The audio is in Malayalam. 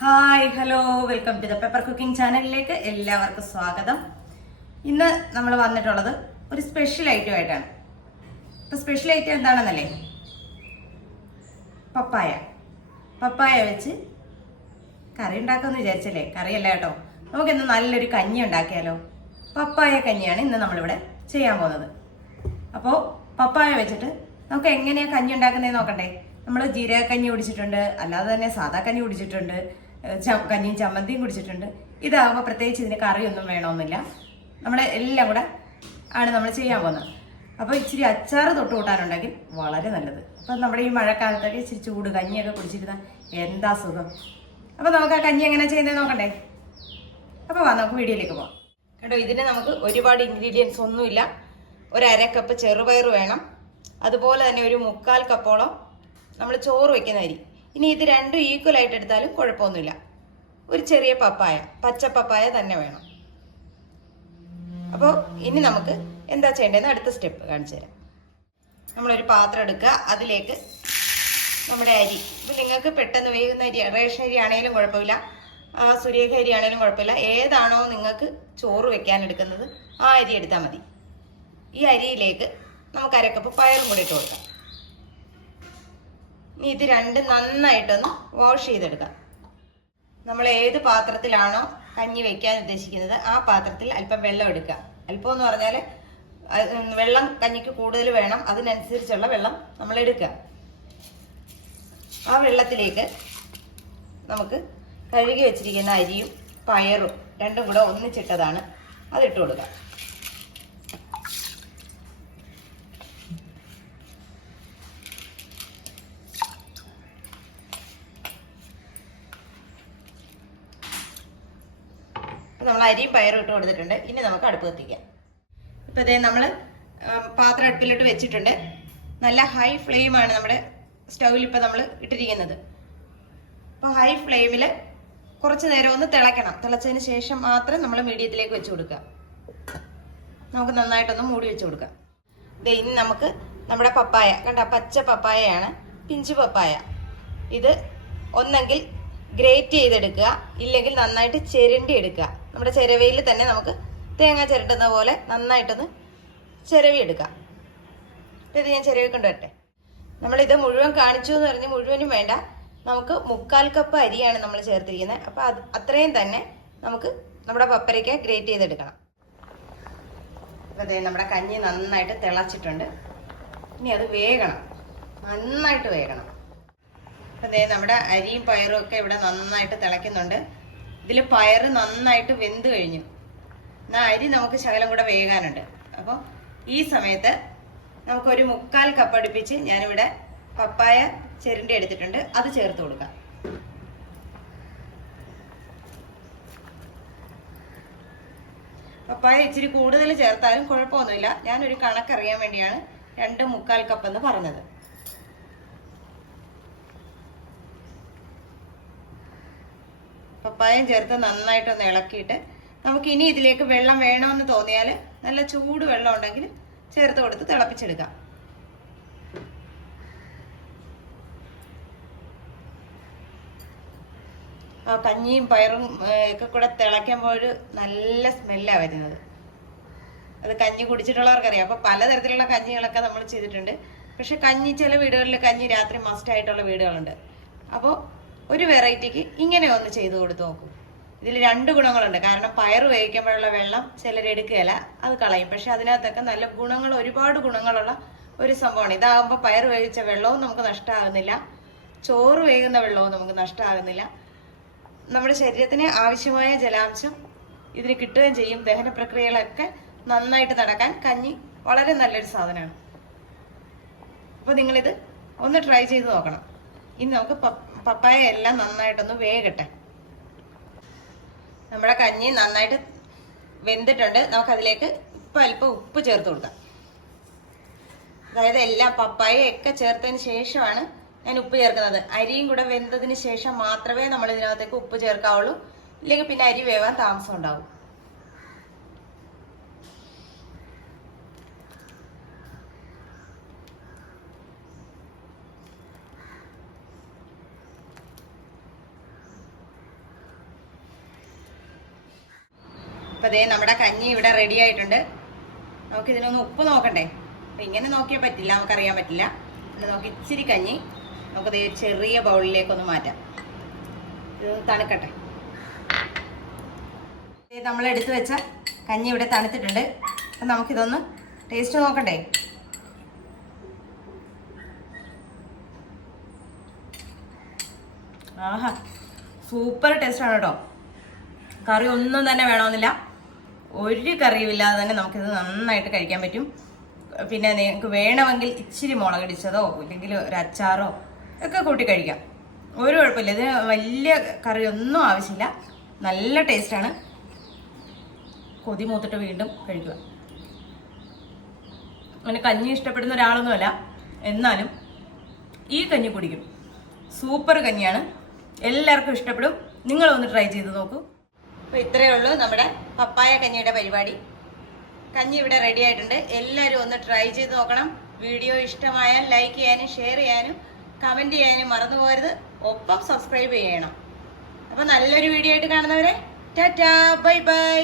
Hi hello welcome to the paper cooking ചാനലിലേക്ക് എല്ലാവർക്കും സ്വാഗതം. ഇന്ന് നമ്മൾ വന്നിട്ടുള്ളത് ഒരു സ്പെഷ്യൽ ഐറ്റം ആയിട്ടാണ് ഇപ്പൊ സ്പെഷ്യൽ ഐറ്റം എന്താണെന്നല്ലേ? പപ്പായ. പപ്പായ വെച്ച് കറി ഉണ്ടാക്കാമെന്ന് വിചാരിച്ചല്ലേ? കറിയല്ല കേട്ടോ. നമുക്കിന്ന് നല്ലൊരു കഞ്ഞി ഉണ്ടാക്കിയാലോ? പപ്പായ കഞ്ഞിയാണ് ഇന്ന് നമ്മളിവിടെ ചെയ്യാൻ പോകുന്നത്. അപ്പോൾ പപ്പായ വെച്ചിട്ട് നമുക്ക് എങ്ങനെയാണ് കഞ്ഞി ഉണ്ടാക്കുന്നതെന്ന് നോക്കണ്ടേ? നമ്മൾ ജീരക കഞ്ഞി കുടിച്ചിട്ടുണ്ട് അല്ലാതെ തന്നെ സാധാ കഞ്ഞി കുടിച്ചിട്ടുണ്ട് കഞ്ഞിയും ചമ്മന്തിയും കുടിച്ചിട്ടുണ്ട്. ഇതാകുമ്പോൾ പ്രത്യേകിച്ച് ഇതിന് കറിയൊന്നും വേണമെന്നില്ല നമ്മൾ എല്ലാം കൂടെ ആണ് നമ്മൾ ചെയ്യാൻ പോകുന്നത്. അപ്പോൾ ഇച്ചിരി അച്ചാർ തൊട്ട് കൂട്ടാനുണ്ടെങ്കിൽ വളരെ നല്ലത്. അപ്പം നമ്മുടെ ഈ മഴക്കാലത്തൊക്കെ ഇച്ചിരി ചൂട് കഞ്ഞിയൊക്കെ കുടിച്ചിരുന്ന എന്താ സുഖം? അപ്പോൾ നമുക്ക് ആ കഞ്ഞി എങ്ങനെ ചെയ്യുന്നത് നോക്കണ്ടേ? അപ്പോൾ വാ നമുക്ക് വീഡിയോയിലേക്ക് പോകാം കേട്ടോ ഇതിന് നമുക്ക് ഒരുപാട് ഇൻഗ്രീഡിയൻസ് ഒന്നുമില്ല. ഒരു അര കപ്പ് ചെറുപയർ വേണം. അതുപോലെ തന്നെ ഒരു മുക്കാൽ കപ്പോളം നമ്മൾ ചോറ് വെക്കുന്ന അരി. ഇനി ഇത് രണ്ടും ഈക്വൽ ആയിട്ട് എടുത്താലും കുഴപ്പമൊന്നുമില്ല. ഒരു ചെറിയ പപ്പായ പച്ച പപ്പായ തന്നെ വേണം. അപ്പോൾ ഇനി നമുക്ക് എന്താ ചെയ്യേണ്ടതെന്ന് അടുത്ത സ്റ്റെപ്പ് കാണിച്ചു തരാം. നമ്മളൊരു പാത്രം എടുക്കുക. അതിലേക്ക് നമ്മുടെ അരി. ഇപ്പം നിങ്ങൾക്ക് പെട്ടെന്ന് വേകുന്ന അരി റേഷൻ അരി ആണെങ്കിലും കുഴപ്പമില്ല. സുരേഖ അരി ആണെങ്കിലും കുഴപ്പമില്ല. ഏതാണോ നിങ്ങൾക്ക് ചോറ് വെക്കാൻ എടുക്കുന്നത് ആ അരി എടുത്താൽ മതി. ഈ അരിയിലേക്ക് നമുക്ക് അരക്കപ്പ് പയറും കൂടി ഇട്ട് കൊടുക്കാം. ഇനി ഇത് രണ്ടും നന്നായിട്ടൊന്ന് വാഷ് ചെയ്തെടുക്കാം. നമ്മൾ ഏത് പാത്രത്തിലാണോ കഞ്ഞി വെക്കാൻ ഉദ്ദേശിക്കുന്നത് ആ പാത്രത്തിൽ അല്പം വെള്ളം എടുക്കുക അല്പം എന്ന് പറഞ്ഞാൽ വെള്ളം കഞ്ഞിക്ക് കൂടുതൽ വേണം അതിനനുസരിച്ചുള്ള വെള്ളം നമ്മൾ എടുക്കുക ആ വെള്ളത്തിലേക്ക് നമുക്ക് കഴുകി വെച്ചിരിക്കുന്ന അരിയും പയറും രണ്ടും കൂടെ ഒന്നിച്ചിട്ടതാണ് അതിട്ട് കൊടുക്കുക നമ്മൾ അരിയും പയറും ഇട്ട് കൊടുത്തിട്ടുണ്ട്. ഇനി നമുക്ക് അടുപ്പ് കത്തിക്കാം. ഇപ്പം ഇതേ നമ്മൾ പാത്രം അടുപ്പിലിട്ട് വെച്ചിട്ടുണ്ട്. നല്ല ഹൈ ഫ്ലെയിമാണ് നമ്മുടെ സ്റ്റൗവിൽ ഇപ്പം നമ്മൾ ഇട്ടിരിക്കുന്നത്. അപ്പോൾ ഹൈ ഫ്ലെയിമിൽ കുറച്ച് നേരം ഒന്ന് തിളയ്ക്കണം തിളച്ചതിന് ശേഷം മാത്രം നമ്മൾ മീഡിയത്തിലേക്ക് വെച്ച് കൊടുക്കുക. നമുക്ക് നന്നായിട്ടൊന്ന് മൂടി വെച്ച് കൊടുക്കാം. ഇതേ ഇനി നമുക്ക് നമ്മുടെ പപ്പായ കണ്ട പച്ച പപ്പായയാണ് പിഞ്ചു പപ്പായ. ഇത് ഒന്നെങ്കിൽ ഗ്രേറ്റ് ചെയ്തെടുക്കുക. ഇല്ലെങ്കിൽ നന്നായിട്ട് ചെരണ്ടി എടുക്കുക. നമ്മുടെ ചിരവയിൽ തന്നെ നമുക്ക് തേങ്ങ ചിരട്ടുന്ന പോലെ നന്നായിട്ടൊന്ന് ചിരവി എടുക്കാം ഇത് ഞാൻ ചിരവി കൊണ്ടുവരട്ടെ നമ്മളിത് മുഴുവൻ കാണിച്ചു എന്ന് പറഞ്ഞ് മുഴുവനും വേണ്ട. നമുക്ക് മുക്കാൽ കപ്പ് അരിയാണ് നമ്മൾ ചേർത്തിരിക്കുന്നത്. അപ്പോൾ അത് അത്രയും തന്നെ നമുക്ക് നമ്മുടെ പപ്പരയ്ക്ക് ഗ്രേറ്റ് ചെയ്തെടുക്കണം. അപ്പോൾ അതെ നമ്മുടെ കഞ്ഞി നന്നായിട്ട് തിളച്ചിട്ടുണ്ട്. ഇനി അത് വേകണം. നന്നായിട്ട് വേകണം. അപ്പോൾ അതെ നമ്മുടെ അരിയും പയറും ഒക്കെ ഇവിടെ നന്നായിട്ട് തിളയ്ക്കുന്നുണ്ട്. ഇതിൽ പയർ നന്നായിട്ട് വെന്ത് കഴിഞ്ഞു. എന്നാൽ അരി നമുക്ക് ശകലം കൂടെ വേകാനുണ്ട്. അപ്പോൾ ഈ സമയത്ത് നമുക്കൊരു മുക്കാൽ കപ്പ് അടുപ്പിച്ച് ഞാനിവിടെ പപ്പായ ചെരുണ്ടി എടുത്തിട്ടുണ്ട്. അത് ചേർത്ത് കൊടുക്കാം. പപ്പായ ഇച്ചിരി കൂടുതൽ ചേർത്താലും കുഴപ്പമൊന്നുമില്ല. ഞാനൊരു കണക്കറിയാൻ വേണ്ടിയാണ് രണ്ട് മുക്കാൽ കപ്പ് എന്ന് പറഞ്ഞത്. പപ്പായം ചേർത്ത് നന്നായിട്ടൊന്ന് ഇളക്കിയിട്ട് നമുക്ക് ഇനി ഇതിലേക്ക് വെള്ളം വേണമെന്ന് തോന്നിയാൽ നല്ല ചൂട് വെള്ളം ഉണ്ടെങ്കിൽ ചേർത്ത് കൊടുത്ത് തിളപ്പിച്ചെടുക്കാം. ആ കഞ്ഞിയും പയറും ഒക്കെ കൂടെ തിളയ്ക്കുമ്പോൾ ഒരു നല്ല സ്മെല്ലാണ് വരുന്നത്. അത് കഞ്ഞി കുടിച്ചിട്ടുള്ളവർക്കറിയാം. അപ്പോൾ പലതരത്തിലുള്ള കഞ്ഞികളൊക്കെ നമ്മൾ ചെയ്തിട്ടുണ്ട്. പക്ഷെ കഞ്ഞി ചില വീടുകളിൽ കഞ്ഞി രാത്രി മസ്റ്റ് ആയിട്ടുള്ള വീടുകളുണ്ട്. അപ്പോൾ ഒരു വെറൈറ്റിക്ക് ഇങ്ങനെ ഒന്ന് ചെയ്തു കൊടുത്ത് നോക്കും. ഇതിൽ രണ്ട് ഗുണങ്ങളുണ്ട്. കാരണം പയർ വേവിക്കുമ്പോഴുള്ള വെള്ളം ചിലർ എടുക്കുകയില്ല അത് കളയും. പക്ഷെ അതിനകത്തൊക്കെ നല്ല ഗുണങ്ങൾ ഒരുപാട് ഗുണങ്ങളുള്ള ഒരു സംഭവമാണ്. ഇതാകുമ്പോൾ പയർ വേവിച്ച വെള്ളവും നമുക്ക് നഷ്ടമാകുന്നില്ല ചോറ് വേകുന്ന വെള്ളവും നമുക്ക് നഷ്ടമാകുന്നില്ല നമ്മുടെ ശരീരത്തിന് ആവശ്യമായ ജലാംശം ഇതിന് കിട്ടുകയും ചെയ്യും. ദഹന പ്രക്രിയകളൊക്കെ നന്നായിട്ട് നടക്കാൻ കഞ്ഞി വളരെ നല്ലൊരു സാധനമാണ്. അപ്പോൾ നിങ്ങളിത് ഒന്ന് ട്രൈ ചെയ്ത് നോക്കണം. ഇനി നമുക്ക് പ- പപ്പായ എല്ലാം നന്നായിട്ടൊന്ന് വേകട്ടെ. നമ്മുടെ കഞ്ഞി നന്നായിട്ട് വെന്തിട്ടുണ്ട്. നമുക്കതിലേക്ക് ഇപ്പം അല്പം ഉപ്പ് ചേർത്ത് കൊടുക്കാം. അതായത് എല്ലാ പപ്പായയൊക്കെ ചേർത്തതിന് ശേഷമാണ് ഞാൻ ഉപ്പ് ചേർക്കുന്നത്. അരിയും കൂടെ വെന്തതിന് ശേഷം മാത്രമേ നമ്മൾ ഇതിനകത്തേക്ക് ഉപ്പ് ചേർക്കാവുള്ളൂ. ഇല്ലെങ്കിൽ പിന്നെ അരി വേവാൻ താമസം ഉണ്ടാവും. ഇപ്പൊ ദേ നമ്മുടെ കഞ്ഞി ഇവിടെ റെഡി ആയിട്ടുണ്ട്. നമുക്ക് ഇതിനൊന്ന് ഉപ്പ് നോക്കണ്ടേ? അപ്പൊ ഇങ്ങനെ നോക്കിയാൽ പറ്റില്ല നമുക്കറിയാൻ പറ്റില്ല. നമുക്ക് ഇച്ചിരി കഞ്ഞി. നമുക്ക് ദേ ചെറിയ ബൗളിലേക്കൊന്ന് മാറ്റാം. ഇത് തണുക്കട്ടെ. നമ്മൾ എടുത്തു വെച്ച കഞ്ഞി ഇവിടെ തണുത്തിട്ടുണ്ട്. അപ്പൊ നമുക്കിതൊന്ന് ടേസ്റ്റ് നോക്കണ്ടേ? ആഹാ സൂപ്പർ ടേസ്റ്റ് ആണ് കേട്ടോ. കറി ഒന്നും തന്നെ വേണമെന്നില്ല. ഒരു കറിയുമില്ലാതെ തന്നെ നമുക്കിത് നന്നായിട്ട് കഴിക്കാൻ പറ്റും. പിന്നെ നിങ്ങൾക്ക് വേണമെങ്കിൽ ഇച്ചിരി മുളകടിച്ചതോ ഇല്ലെങ്കിൽ ഒരു അച്ചാറോ ഒക്കെ കൂട്ടി കഴിക്കാം. ഒരു കുഴപ്പമില്ല. ഇത് വലിയ കറി ഒന്നും ആവശ്യമില്ല. നല്ല ടേസ്റ്റാണ്. കൊതി മൂത്തിട്ട് വീണ്ടും കഴിക്കുക. അങ്ങനെ കഞ്ഞി ഇഷ്ടപ്പെടുന്ന ഒരാളൊന്നുമല്ല. എന്നാലും ഈ കഞ്ഞി കുടിക്കും. സൂപ്പർ കഞ്ഞിയാണ്. എല്ലാവർക്കും ഇഷ്ടപ്പെടും. നിങ്ങളൊന്ന് ട്രൈ ചെയ്ത് നോക്കൂ. അപ്പോൾ ഇത്രയേ ഉള്ളൂ നമ്മുടെ പപ്പായ കഞ്ഞിയുടെ പരിപാടി. കഞ്ഞി ഇവിടെ റെഡി ആയിട്ടുണ്ട്. എല്ലാവരും ഒന്ന് ട്രൈ ചെയ്ത് നോക്കണം. വീഡിയോ ഇഷ്ടമായാൽ ലൈക്ക് ചെയ്യാനും ഷെയർ ചെയ്യാനും കമന്റ് ചെയ്യാനും മറന്നു പോകരുത്. ഒപ്പം സബ്സ്ക്രൈബ് ചെയ്യണം. അപ്പം നല്ലൊരു വീഡിയോ ആയിട്ട് കാണുന്നവരെ ടാറ്റാ ബൈ ബൈ